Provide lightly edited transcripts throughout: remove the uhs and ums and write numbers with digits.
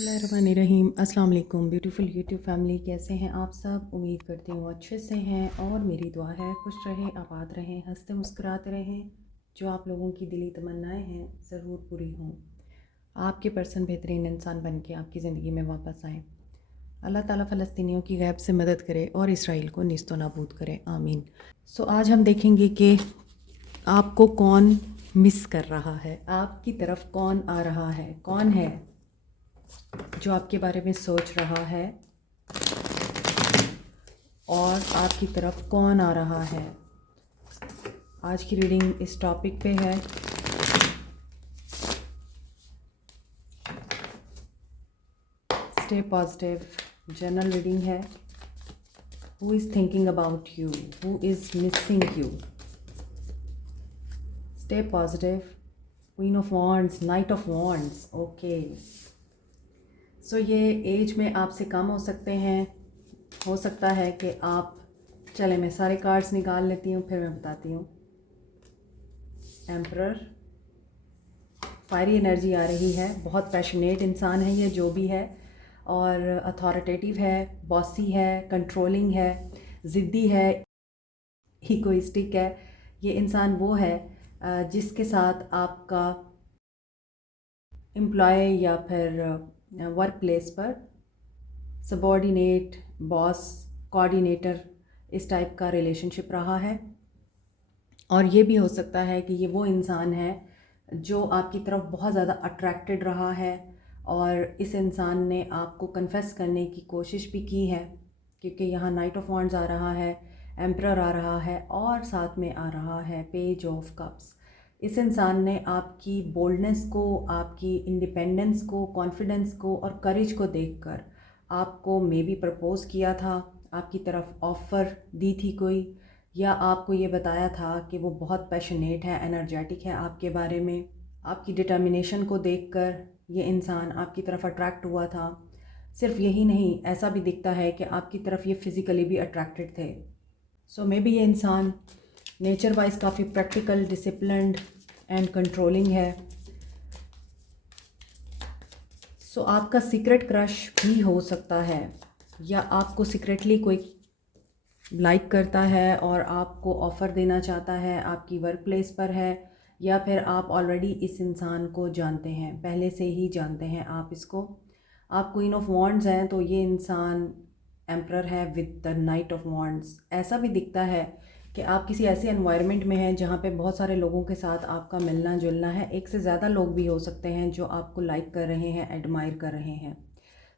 बिस्मिल्लाहिर्रहमानिर्रहीम। अस्सलाम वालेकुम ब्यूटीफुल यूट्यूब फैमिली, कैसे हैं आप सब? उम्मीद करती हूँ अच्छे से हैं और मेरी दुआ है खुश रहें, आबाद रहें, हंसते मुस्कुराते रहें। जो आप लोगों की दिली तमन्नाएं हैं ज़रूर पूरी हों। आपके पर्सन बेहतरीन इंसान बन के आपकी ज़िंदगी में वापस आएँ। अल्लाह ताला फ़लस्तीनियों की गैब से मदद करे और इसराइल को निस्तो नाबूद करे, आमीन। आज हम देखेंगे कि आपको कौन मिस कर रहा है, आपकी तरफ कौन आ रहा है, कौन है जो आपके बारे में सोच रहा है और आपकी तरफ कौन आ रहा है। आज की रीडिंग इस टॉपिक पे है। स्टे पॉजिटिव, जनरल रीडिंग है। Who is thinking about you, who is missing you. Stay positive, queen of wands, night of wands. Okay, ये एज में आपसे कम हो सकते हैं। हो सकता है कि आप, चले मैं सारे कार्ड्स निकाल लेती हूँ फिर मैं बताती हूँ। एम्परर, फायरी एनर्जी आ रही है। बहुत पैशनेट इंसान है ये जो भी है, और अथॉरिटेटिव है, बॉसी है, कंट्रोलिंग है, ज़िद्दी है, इगोइस्टिक है। ये इंसान वो है जिसके साथ आपका एम्प्लॉय या फिर वर्क प्लेस पर सबॉर्डिनेट, बॉस, कोऑर्डिनेटर, इस टाइप का रिलेशनशिप रहा है। और ये भी हो सकता है कि ये वो इंसान है जो आपकी तरफ बहुत ज़्यादा अट्रैक्टेड रहा है और इस इंसान ने आपको कन्फेस करने की कोशिश भी की है, क्योंकि यहाँ नाइट ऑफ वॉन्ड्स आ रहा है, एम्परर आ रहा है और साथ में आ रहा है पेज ऑफ कप्स। इस इंसान ने आपकी बोल्डनेस को, आपकी इंडिपेंडेंस को, कॉन्फिडेंस को और करेज को देखकर आपको मे बी प्रपोज़ किया था, आपकी तरफ ऑफ़र दी थी कोई, या आपको ये बताया था कि वो बहुत पैशनेट है, एनर्जेटिक है आपके बारे में। आपकी डिटर्मिनेशन को देखकर ये इंसान आपकी तरफ अट्रैक्ट हुआ था। सिर्फ यही नहीं, ऐसा भी दिखता है कि आपकी तरफ ये फ़िज़िकली भी अट्रैक्टेड थे। मे बी ये इंसान नेचर वाइज काफ़ी प्रैक्टिकल, डिसिप्लिन्ड एंड कंट्रोलिंग है। आपका सीक्रेट क्रश भी हो सकता है, या आपको सीक्रेटली कोई लाइक करता है और आपको ऑफ़र देना चाहता है, आपकी वर्क प्लेस पर है, या फिर आप ऑलरेडी इस इंसान को जानते हैं, पहले से ही जानते हैं आप इसको। आप क्वीन ऑफ वॉन्ड्स हैं तो ये इंसान एम्परर है with the night of wands. ऐसा भी दिखता है कि आप किसी ऐसे एनवायरनमेंट में हैं जहाँ पे बहुत सारे लोगों के साथ आपका मिलना जुलना है। एक से ज़्यादा लोग भी हो सकते हैं जो आपको लाइक कर रहे हैं, एडमायर कर रहे हैं।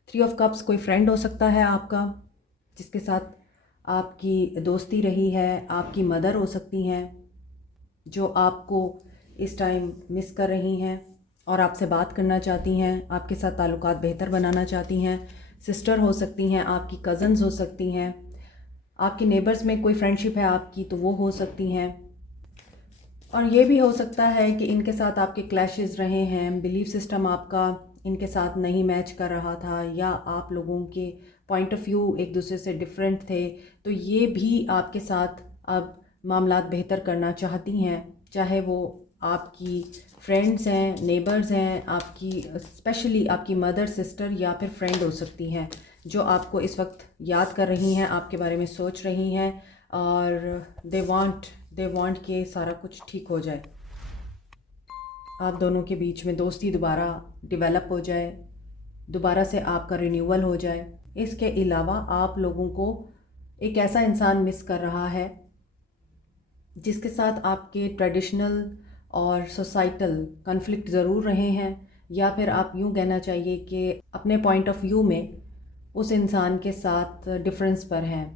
3 ऑफ कप्स, कोई फ्रेंड हो सकता है आपका जिसके साथ आपकी दोस्ती रही है। आपकी मदर हो सकती हैं जो आपको इस टाइम मिस कर रही हैं और आपसे बात करना चाहती हैं, आपके साथ ताल्लुकात बेहतर बनाना चाहती हैं। सिस्टर हो सकती हैं, आपकी कज़न्स हो सकती हैं, आपके नेबर्स में कोई फ्रेंडशिप है आपकी तो वो हो सकती हैं। और ये भी हो सकता है कि इनके साथ आपके क्लैशेस रहे हैं, बिलीफ सिस्टम आपका इनके साथ नहीं मैच कर रहा था, या आप लोगों के पॉइंट ऑफ व्यू एक दूसरे से डिफरेंट थे। तो ये भी आपके साथ अब मामलात बेहतर करना चाहती हैं, चाहे वो आपकी फ्रेंड्स हैं, नेबर्स हैं, आपकी स्पेशली आपकी मदर, सिस्टर या फिर फ्रेंड हो सकती हैं जो आपको इस वक्त याद कर रही हैं, आपके बारे में सोच रही हैं, और दे वांट कि सारा कुछ ठीक हो जाए, आप दोनों के बीच में दोस्ती दोबारा डेवलप हो जाए, दोबारा से आपका रिन्यूअल हो जाए। इसके अलावा आप लोगों को एक ऐसा इंसान मिस कर रहा है जिसके साथ आपके ट्रेडिशनल और सोसाइटल कन्फ्लिक्ट ज़रूर रहे हैं, या फिर आप यूँ कहना चाहिए कि अपने पॉइंट ऑफ व्यू में उस इंसान के साथ डिफरेंस पर हैं।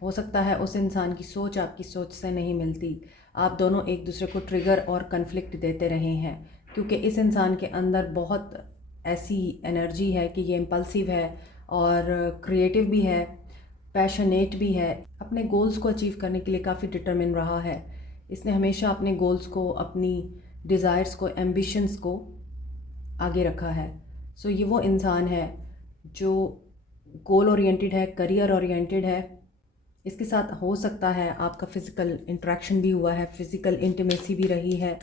हो सकता है उस इंसान की सोच आपकी सोच से नहीं मिलती, आप दोनों एक दूसरे को ट्रिगर और कन्फ्लिक्ट देते रहे हैं, क्योंकि इस इंसान के अंदर बहुत ऐसी एनर्जी है कि ये इम्पल्सिव है और क्रिएटिव भी है, पैशनेट भी है, अपने गोल्स को अचीव करने के लिए काफ़ी डिटरमिन रहा है। इसने हमेशा अपने गोल्स को, अपनी डिज़ायर्स को, एम्बिशंस को आगे रखा है। ये वो इंसान है जो गोल ओरिएंटेड है, करियर ओरिएंटेड है। इसके साथ हो सकता है आपका फ़िज़िकल इंटरेक्शन भी हुआ है, फ़िज़िकल इंटीमेसी भी रही है,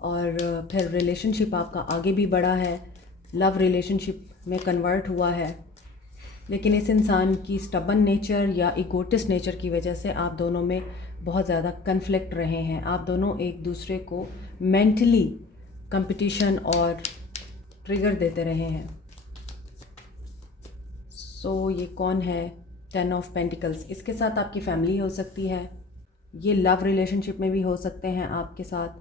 और फिर रिलेशनशिप आपका आगे भी बढ़ा है। लव रिलेशनशिप में कन्वर्ट हुआ है, लेकिन इस इंसान की स्टबन नेचर या इगोटिस्ट नेचर की वजह से आप दोनों में बहुत ज़्यादा कन्फ्लिक्ट रहे हैं। आप दोनों एक दूसरे को मेंटली कंपटीशन और ट्रिगर देते रहे हैं। सो ये कौन है? 10 ऑफ पेंटिकल्स। इसके साथ आपकी फैमिली हो सकती है, ये लव रिलेशनशिप में भी हो सकते हैं, आपके साथ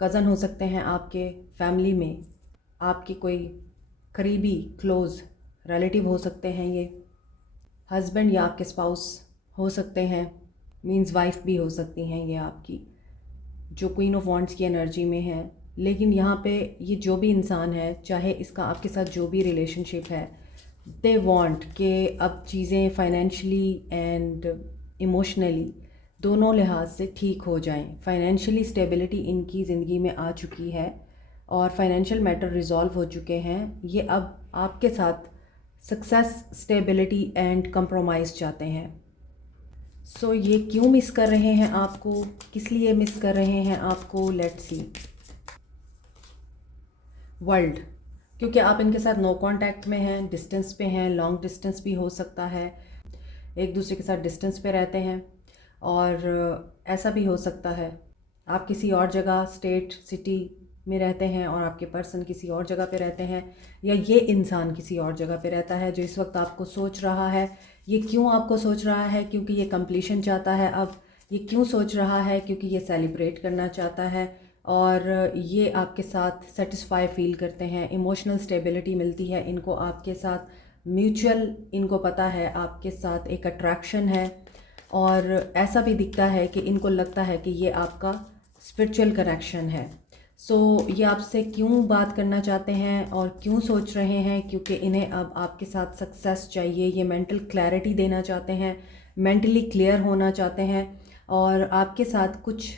कज़न हो सकते हैं, आपके फैमिली में आपकी कोई करीबी क्लोज़ रिलेटिव हो सकते हैं, ये हस्बैंड या आपके स्पाउस हो सकते हैं, मींस वाइफ भी हो सकती हैं ये आपकी, जो क्वीन ऑफ वॉन्ड्स की एनर्जी में है। लेकिन यहाँ पे ये जो भी इंसान है, चाहे इसका आपके साथ जो भी रिलेशनशिप है, दे वांट कि अब चीज़ें फाइनेंशियली एंड इमोशनली दोनों लिहाज से ठीक हो जाएं। फाइनेंशियली स्टेबिलिटी इनकी ज़िंदगी में आ चुकी है और फाइनेंशियल मैटर रिजॉल्व हो चुके हैं। ये अब आपके साथ सक्सेस, स्टेबिलिटी एंड कंप्रोमाइज़ चाहते हैं। सो ये क्यों मिस कर रहे हैं आपको, किस लिए मिस कर रहे हैं आपको? Let's see. वर्ल्ड, क्योंकि आप इनके साथ नो कांटेक्ट में हैं, डिस्टेंस पे हैं, लॉन्ग डिस्टेंस भी हो सकता है, एक दूसरे के साथ डिस्टेंस पे रहते हैं। और ऐसा भी हो सकता है आप किसी और जगह, स्टेट, सिटी में रहते हैं और आपके पर्सन किसी और जगह पे रहते हैं, या ये इंसान किसी और जगह पे रहता है जो इस वक्त आपको सोच रहा है। ये क्यों आपको सोच रहा है? क्योंकि ये कंप्लीशन चाहता है। अब ये क्यों सोच रहा है? क्योंकि ये सेलिब्रेट करना चाहता है और ये आपके साथ सेटिस्फाई फील करते हैं, इमोशनल स्टेबिलिटी मिलती है इनको आपके साथ, म्यूचुअल इनको पता है आपके साथ एक अट्रैक्शन है। और ऐसा भी दिखता है कि इनको लगता है कि ये आपका स्पिरिचुअल कनेक्शन है। सो ये आपसे क्यों बात करना चाहते हैं और क्यों सोच रहे हैं? क्योंकि इन्हें अब आपके साथ सक्सेस चाहिए। ये मेंटल क्लैरिटी देना चाहते हैं, मेंटली क्लियर होना चाहते हैं और आपके साथ कुछ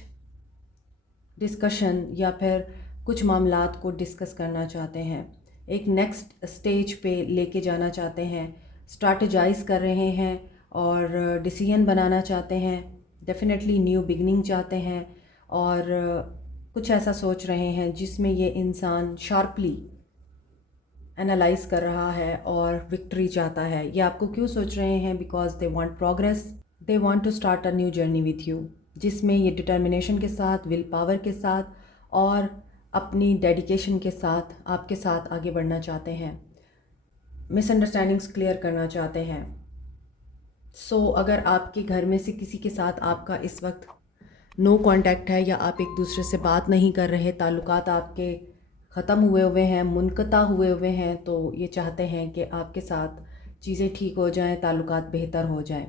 डिस्कशन या फिर कुछ मामलात को डिस्कस करना चाहते हैं, एक नेक्स्ट स्टेज पे लेके जाना चाहते हैं, स्ट्रैटेजाइज कर रहे हैं और डिसीजन बनाना चाहते हैं, डेफिनेटली न्यू बिगनिंग चाहते हैं और कुछ ऐसा सोच रहे हैं जिसमें ये इंसान शार्पली एनालाइज कर रहा है और विक्ट्री चाहता है। ये आपको क्यों सोच रहे हैं? Because they want progress, they want to start a new journey with you, जिसमें ये डिटर्मिनेशन के साथ, विल पावर के साथ और अपनी डेडिकेशन के साथ आपके साथ आगे बढ़ना चाहते हैं, मिसअंडरस्टैंडिंग्स क्लियर करना चाहते हैं। सो अगर आपके घर में से किसी के साथ आपका इस वक्त नो कांटेक्ट है या आप एक दूसरे से बात नहीं कर रहे, ताल्लुकात आपके ख़त्म हुए हुए हैं, मुनक़ता हुए हुए हैं, तो ये चाहते हैं कि आपके साथ चीज़ें ठीक हो जाएं, ताल्लुकात बेहतर हो जाएं।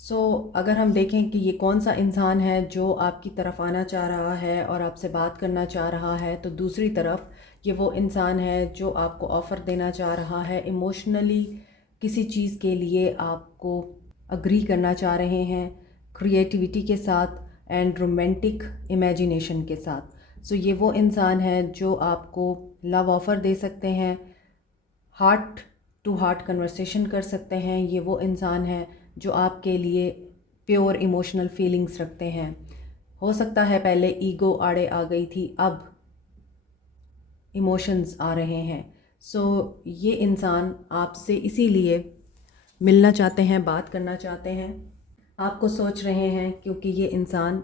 सो अगर हम देखें कि ये कौन सा इंसान है जो आपकी तरफ आना चाह रहा है और आपसे बात करना चाह रहा है, तो दूसरी तरफ ये वो इंसान है जो आपको ऑफ़र देना चाह रहा है, इमोशनली किसी चीज़ के लिए आपको अग्री करना चाह रहे हैं, क्रिएटिविटी के साथ एंड रोमांटिक इमेजिनेशन के साथ। सो ये वो इंसान है जो आपको लव ऑफ़र दे सकते हैं, हार्ट टू हार्ट कन्वर्सेशन कर सकते हैं। ये वो इंसान है जो आपके लिए प्योर इमोशनल फीलिंग्स रखते हैं। हो सकता है पहले ईगो आड़े आ गई थी, अब इमोशंस आ रहे हैं। सो ये इंसान आपसे इसीलिए मिलना चाहते हैं, बात करना चाहते हैं, आपको सोच रहे हैं, क्योंकि ये इंसान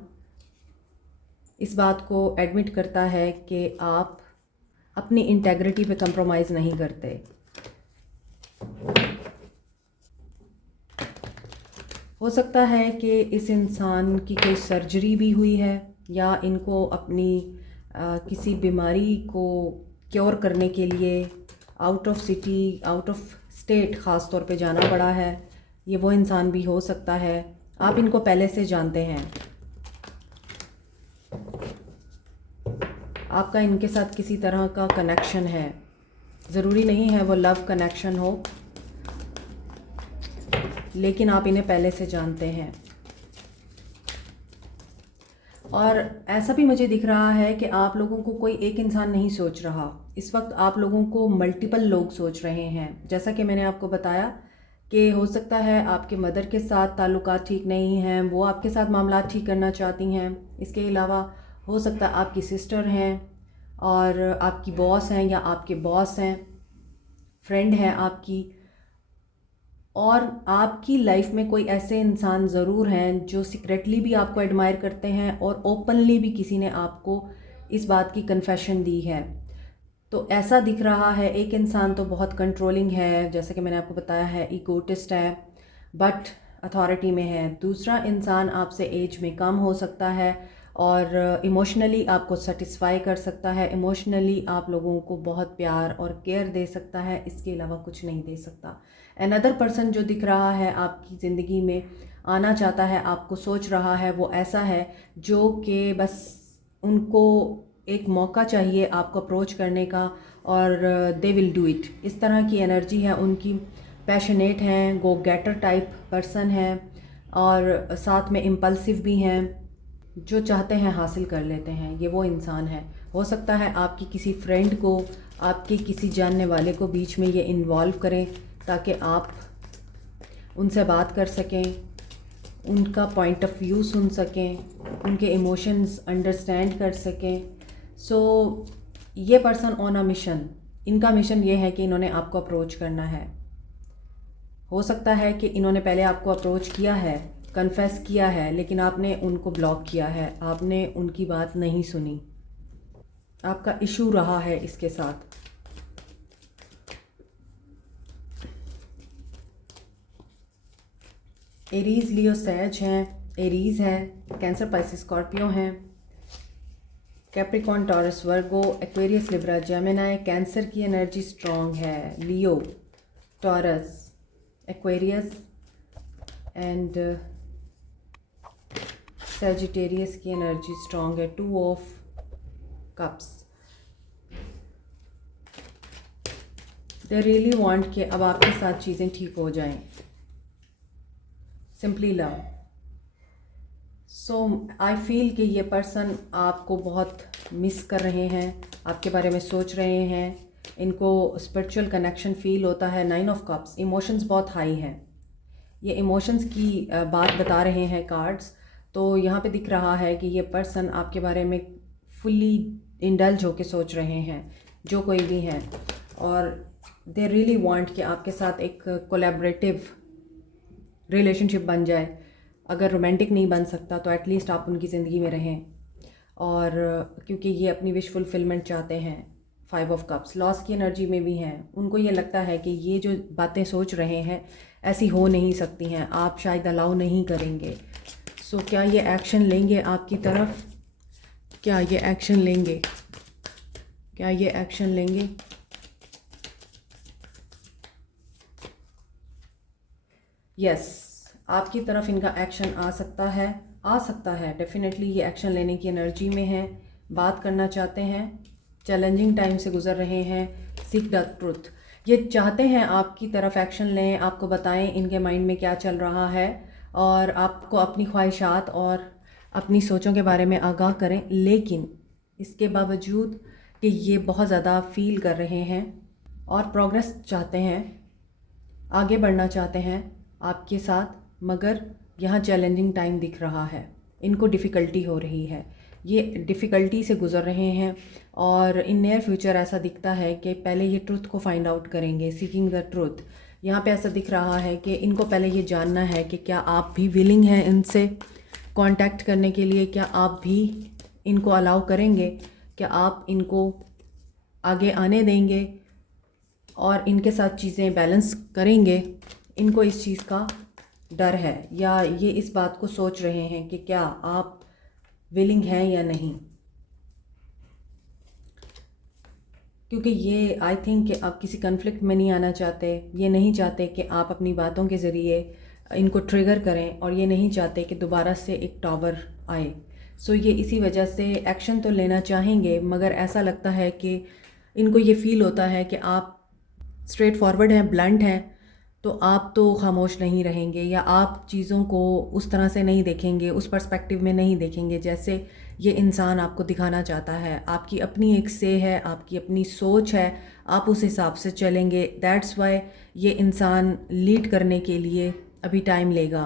इस बात को एडमिट करता है कि आप अपनी इंटेग्रिटी पे कंप्रोमाइज़ नहीं करते। हो सकता है कि इस इंसान की कोई सर्जरी भी हुई है या इनको अपनी किसी बीमारी को क्योर करने के लिए out of city, out of state ख़ास तौर पे जाना पड़ा है। ये वो इंसान भी हो सकता है। आप इनको पहले से जानते हैं, आपका इनके साथ किसी तरह का कनेक्शन है। ज़रूरी नहीं है वो लव कनेक्शन हो, लेकिन आप इन्हें पहले से जानते हैं। और ऐसा भी मुझे दिख रहा है कि आप लोगों को कोई एक इंसान नहीं सोच रहा, इस वक्त आप लोगों को मल्टीपल लोग सोच रहे हैं। जैसा कि मैंने आपको बताया कि हो सकता है आपके मदर के साथ ताल्लुकात ठीक नहीं हैं, वो आपके साथ मामला ठीक करना चाहती हैं। इसके अलावा हो सकता है आपकी सिस्टर हैं और आपकी बॉस हैं या आपके बॉस हैं, फ्रेंड है आपकी, और आपकी लाइफ में कोई ऐसे इंसान ज़रूर हैं जो सीक्रेटली भी आपको एडमायर करते हैं और ओपनली भी किसी ने आपको इस बात की कन्फेशन दी है। तो ऐसा दिख रहा है, एक इंसान तो बहुत कंट्रोलिंग है, जैसे कि मैंने आपको बताया है, इगोटिस्ट है, बट अथॉरिटी में है। दूसरा इंसान आपसे एज में कम हो सकता है और इमोशनली आपको सेटिस्फाई कर सकता है, इमोशनली आप लोगों को बहुत प्यार और केयर दे सकता है, इसके अलावा कुछ नहीं दे सकता। अनदर पर्सन जो दिख रहा है आपकी ज़िंदगी में आना चाहता है, आपको सोच रहा है, वो ऐसा है जो कि बस उनको एक मौका चाहिए आपको अप्रोच करने का और दे विल डू इट। इस तरह की एनर्जी है उनकी, पैशनेट हैं, गो गेटर टाइप पर्सन हैं और साथ में इम्पल्सिव भी हैं, जो चाहते हैं हासिल कर लेते हैं। ये वो इंसान है। हो सकता है आपकी किसी फ्रेंड को, आपके किसी जानने वाले को बीच में ये इन्वॉल्व करें ताकि आप उनसे बात कर सकें, उनका पॉइंट ऑफ व्यू सुन सकें, उनके इमोशंस अंडरस्टैंड कर सकें। सो ये पर्सन ऑन अ मिशन, इनका मिशन ये है कि इन्होंने आपको अप्रोच करना है। हो सकता है कि इन्होंने पहले आपको अप्रोच किया है, कन्फेस किया है, लेकिन आपने उनको ब्लॉक किया है, आपने उनकी बात नहीं सुनी, आपका इशू रहा है इसके साथ। एरीज, लियो, सैज हैं, एरीज है, कैंसर, पाइसिस, स्कॉर्पियो हैं, कैप्रिकॉन, टॉरस, वर्गो, एक्वेरियस, लिब्रा, जेमिनी। कैंसर की एनर्जी स्ट्रॉन्ग है, लियो, टॉरस, एक्वेरियस एंड सैजिटेरियस की एनर्जी स्ट्रॉन्ग है। 2 of cups. They really want कि अब आपके साथ चीज़ें ठीक हो जाएं। Simply love. So I feel कि ये पर्सन आपको बहुत मिस कर रहे हैं, आपके बारे में सोच रहे हैं, इनको स्पिरिचुअल कनेक्शन फील होता है। 9 ऑफ कप्स, इमोशंस बहुत हाई हैं, ये इमोशंस की बात बता रहे हैं कार्ड्स। तो यहाँ पे दिख रहा है कि ये पर्सन आपके बारे में फुल्ली इंडल्ज होके सोच रहे हैं, जो कोई भी हैं, और दे रियली वांट कि आपके साथ एक कोलैबोरेटिव रिलेशनशिप बन जाए। अगर रोमांटिक नहीं बन सकता तो एटलीस्ट आप उनकी ज़िंदगी में रहें, और क्योंकि ये अपनी विश फुलफिलमेंट चाहते हैं। 5 ऑफ कप्स, लॉस की एनर्जी में भी हैं। उनको ये लगता है कि ये जो बातें सोच रहे हैं ऐसी हो नहीं सकती हैं, आप शायद अलाउ नहीं करेंगे। सो क्या ये एक्शन लेंगे आपकी तरफ? क्या ये एक्शन लेंगे? क्या ये एक्शन लेंगे? यस, आपकी तरफ इनका एक्शन आ सकता है डेफिनेटली। ये एक्शन लेने की एनर्जी में है, बात करना चाहते हैं, चैलेंजिंग टाइम से गुजर रहे हैं, सीक द ट्रुथ। ये चाहते हैं आपकी तरफ एक्शन लें, आपको बताएं इनके माइंड में क्या चल रहा है, और आपको अपनी ख्वाहिशात और अपनी सोचों के बारे में आगाह करें। लेकिन इसके बावजूद कि ये बहुत ज़्यादा फील कर रहे हैं और प्रोग्रेस चाहते हैं, आगे बढ़ना चाहते हैं आपके साथ, मगर यहाँ चैलेंजिंग टाइम दिख रहा है, इनको डिफ़िकल्टी हो रही है, ये डिफ़िकल्टी से गुज़र रहे हैं। और इन नियर फ्यूचर ऐसा दिखता है कि पहले ये ट्रुथ को फाइंड आउट करेंगे, सीकिंग द ट्रुथ। यहाँ पे ऐसा दिख रहा है कि इनको पहले ये जानना है कि क्या आप भी विलिंग हैं इनसे कांटेक्ट करने के लिए, क्या आप भी इनको अलाउ करेंगे, क्या आप इनको आगे आने देंगे और इनके साथ चीज़ें बैलेंस करेंगे। इनको इस चीज़ का डर है, या ये इस बात को सोच रहे हैं कि क्या आप विलिंग हैं या नहीं, क्योंकि ये आई थिंक कि आप किसी कन्फ्लिक्ट में नहीं आना चाहते। ये नहीं चाहते कि आप अपनी बातों के ज़रिए इनको ट्रिगर करें, और ये नहीं चाहते कि दोबारा से एक टावर आए। सो ये इसी वजह से एक्शन तो लेना चाहेंगे, मगर ऐसा लगता है कि इनको ये फ़ील होता है कि आप स्ट्रेट फॉरवर्ड हैं, ब्लंट हैं, तो आप तो खामोश नहीं रहेंगे, या आप चीज़ों को उस तरह से नहीं देखेंगे, उस पर्सपेक्टिव में नहीं देखेंगे जैसे ये इंसान आपको दिखाना चाहता है। आपकी अपनी एक से है, आपकी अपनी सोच है, आप उस हिसाब से चलेंगे। दैट्स वाई ये इंसान लीड करने के लिए अभी टाइम लेगा,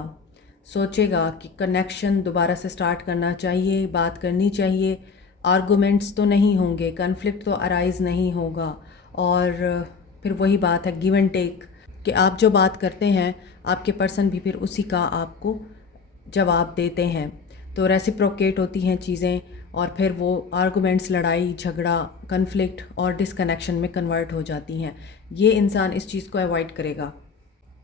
सोचेगा कि कनेक्शन दोबारा से स्टार्ट करना चाहिए, बात करनी चाहिए, आर्गुमेंट्स तो नहीं होंगे, कन्फ्लिक्ट तो अराइज नहीं होगा। और फिर वही बात है गिव एंड टेक, कि आप जो बात करते हैं आपके पर्सन भी फिर उसी का आपको जवाब देते हैं। तो रेसिप्रोकेट होती हैं चीज़ें और फिर वो आर्गुमेंट्स, लड़ाई झगड़ा, कन्फ्लिक्ट और डिसकनेक्शन में कन्वर्ट हो जाती हैं। ये इंसान इस चीज़ को अवॉइड करेगा।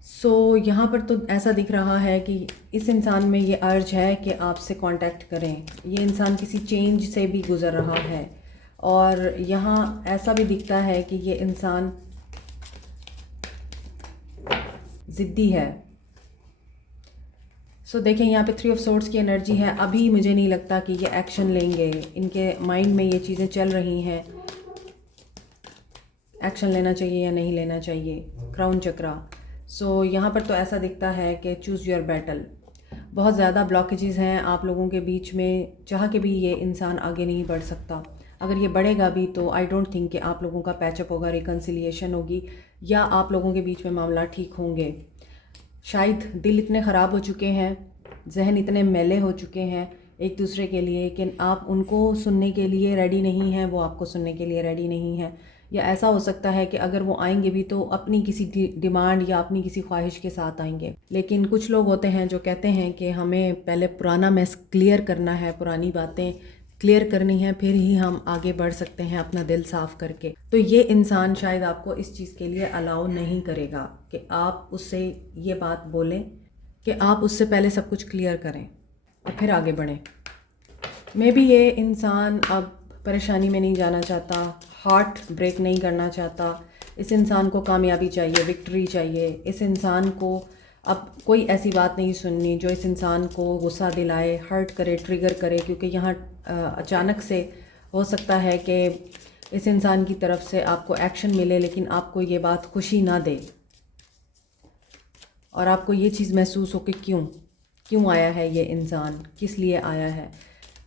सो यहाँ पर तो ऐसा दिख रहा है कि इस इंसान में ये अर्ज है कि आपसे कांटेक्ट करें। ये इंसान किसी चेंज से भी गुज़र रहा है और यहाँ ऐसा भी दिखता है कि ये इंसान ज़िद्दी है। सो देखें यहाँ पे 3 ऑफ सोर्ड्स की एनर्जी है। अभी मुझे नहीं लगता कि ये एक्शन लेंगे, इनके माइंड में ये चीज़ें चल रही हैं, एक्शन लेना चाहिए या नहीं लेना चाहिए। क्राउन चक्रा। सो यहाँ पर तो ऐसा दिखता है कि चूज़ योर बैटल। बहुत ज़्यादा ब्लॉकेजेस हैं आप लोगों के बीच में, चाह के भी ये इंसान आगे नहीं बढ़ सकता। अगर ये बढ़ेगा भी तो आई डोंट थिंक कि आप लोगों का पैचअप होगा, रिकन्सिलिएशन होगी या आप लोगों के बीच में मामला ठीक होंगे। शायद दिल इतने ख़राब हो चुके हैं, जहन इतने मैले हो चुके हैं एक दूसरे के लिए कि आप उनको सुनने के लिए रेडी नहीं हैं, वो आपको सुनने के लिए रेडी नहीं है। या ऐसा हो सकता है कि अगर वो आएंगे भी तो अपनी किसी डिमांड या अपनी किसी ख्वाहिश के साथ आएंगे। लेकिन कुछ लोग होते हैं जो कहते हैं कि हमें पहले पुराना मैस क्लियर करना है, पुरानी बातें क्लियर करनी है, फिर ही हम आगे बढ़ सकते हैं अपना दिल साफ़ करके। तो ये इंसान शायद आपको इस चीज़ के लिए अलाउ नहीं करेगा कि आप उससे ये बात बोलें, कि आप उससे पहले सब कुछ क्लियर करें और फिर आगे बढ़ें। मे बी ये इंसान अब परेशानी में नहीं जाना चाहता, हार्ट ब्रेक नहीं करना चाहता। इस इंसान को कामयाबी चाहिए, विक्ट्री चाहिए। इस इंसान को अब कोई ऐसी बात नहीं सुननी जो इस इंसान को गुस्सा दिलाए, हर्ट करे, ट्रिगर करे, क्योंकि यहाँ अचानक से हो सकता है कि इस इंसान की तरफ से आपको एक्शन मिले लेकिन आपको ये बात खुशी ना दे और आपको ये चीज़ महसूस हो कि क्यों आया है ये इंसान, किस लिए आया है।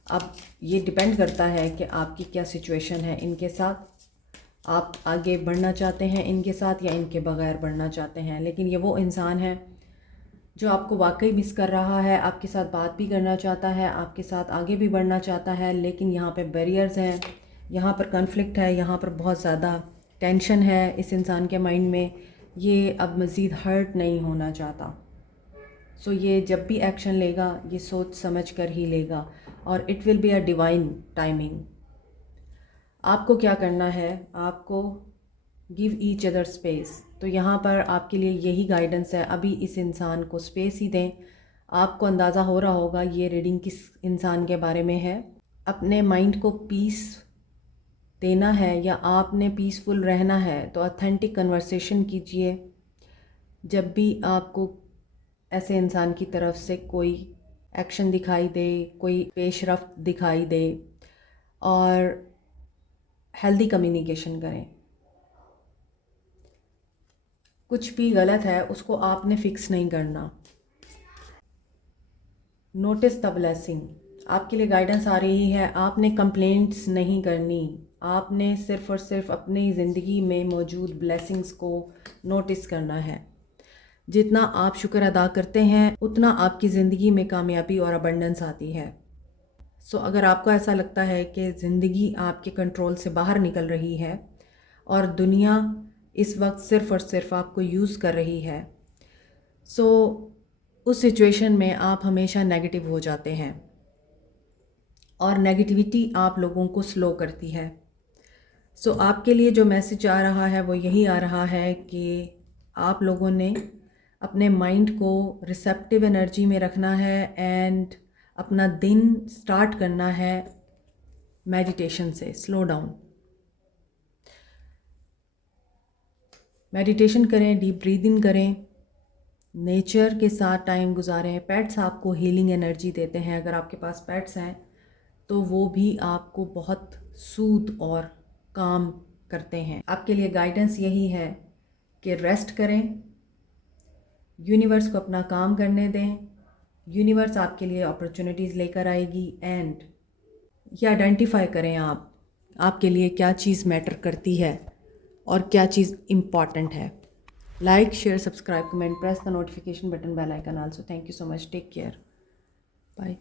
अब ये डिपेंड करता है कि आपकी क्या सिचुएशन है इनके साथ। आप आगे बढ़ना चाहते हैं इनके साथ या इनके बगैर बढ़ना चाहते हैं। लेकिन ये वो इंसान है जो आपको वाकई मिस कर रहा है, आपके साथ बात भी करना चाहता है, आपके साथ आगे भी बढ़ना चाहता है। लेकिन यहाँ पे बैरियर्स हैं, यहाँ पर कॉन्फ्लिक्ट है, यहाँ पर बहुत ज़्यादा टेंशन है इस इंसान के माइंड में। ये अब मज़ीद हर्ट नहीं होना चाहता। सो ये जब भी एक्शन लेगा ये सोच समझ कर ही लेगा और it will be a divine timing. आपको क्या करना है, आपको गिव ईच अदर स्पेस। तो यहाँ पर आपके लिए यही गाइडेंस है, अभी इस इंसान को स्पेस ही दें। आपको अंदाज़ा हो रहा होगा ये रीडिंग किस इंसान के बारे में है। अपने माइंड को पीस देना है या आपने पीसफुल रहना है तो ऑथेंटिक कन्वर्सेशन कीजिए। जब भी आपको ऐसे इंसान की तरफ से कोई एक्शन दिखाई दे, कोई पेशरफ्त दिखाई दे, और हेल्दी कम्युनिकेशन करें। कुछ भी गलत है उसको आपने फिक्स नहीं करना। Notice the blessing. आपके लिए गाइडेंस आ रही है, आपने कंप्लेंट्स नहीं करनी, आपने सिर्फ़ और सिर्फ अपनी ज़िंदगी में मौजूद ब्लेसिंग्स को नोटिस करना है। जितना आप शुक्र अदा करते हैं उतना आपकी ज़िंदगी में कामयाबी और अबंडेंस आती है। सो अगर आपको ऐसा लगता है कि ज़िंदगी आपके कंट्रोल से बाहर निकल रही है और दुनिया इस वक्त सिर्फ़ और सिर्फ आपको यूज़ कर रही है, सो उस सिचुएशन में आप हमेशा नेगेटिव हो जाते हैं और नेगेटिविटी आप लोगों को स्लो करती है। सो आपके लिए जो मैसेज आ रहा है वो यही आ रहा है कि आप लोगों ने अपने माइंड को रिसेप्टिव एनर्जी में रखना है एंड अपना दिन स्टार्ट करना है मेडिटेशन से। स्लो डाउन, मेडिटेशन करें, डीप ब्रीदिंग करें, नेचर के साथ टाइम गुजारें। पेट्स आपको हीलिंग एनर्जी देते हैं, अगर आपके पास पेट्स हैं तो वो भी आपको बहुत सूद और काम करते हैं। आपके लिए गाइडेंस यही है कि रेस्ट करें, यूनिवर्स को अपना काम करने दें। यूनिवर्स आपके लिए अपॉर्चुनिटीज़ लेकर आएगी एंड ये आइडेंटिफाई करें आप आपके लिए क्या चीज़ मैटर करती है और क्या चीज़ इम्पॉर्टेंट है। Like, share, subscribe, comment, press the notification button, bell icon also. Thank you so much, take care, bye.